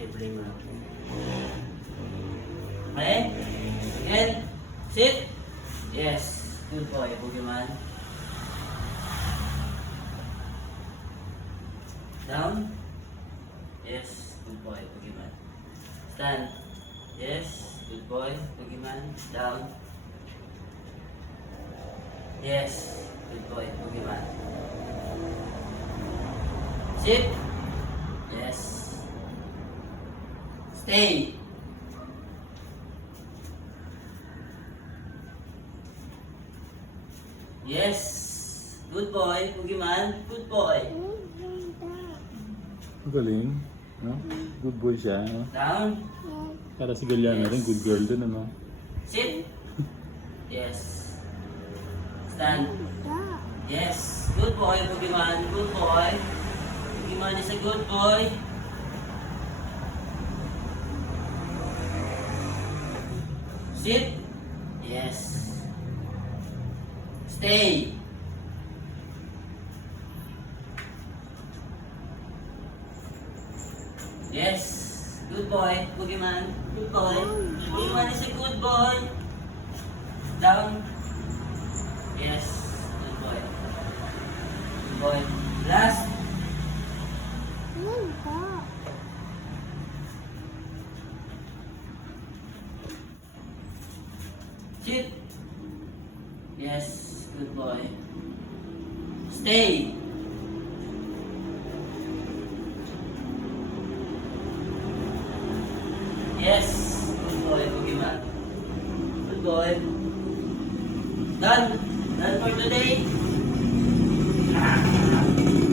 i-play mo lang. Okay? Again. Sit. Yes. Good boy, Boogeyman. Down. Yes. Good boy, Boogeyman. Stand. Yes. Good boy, Boogeyman. Down. Yes. Good boy, Boogeyman. Sit. Yes. Stay. Yes. Good boy, Boogeyman. Good boy. Galing. No? Good boy siya. No? Down. Para si Galiana rin, good girl din, ano? Sit. Yes. Stand. Yes. Good boy, Boogeyman. Good boy. Boogeyman is a good boy. Sit. Yes. Stay. Yes. Good boy, Boogeyman. Good boy. Boogeyman is a good boy. Down. Yes. Good boy. Good boy. Last. Sit. Yes. Good boy. Stay. Yes. Good boy, Boogeyman. Good boy. Done.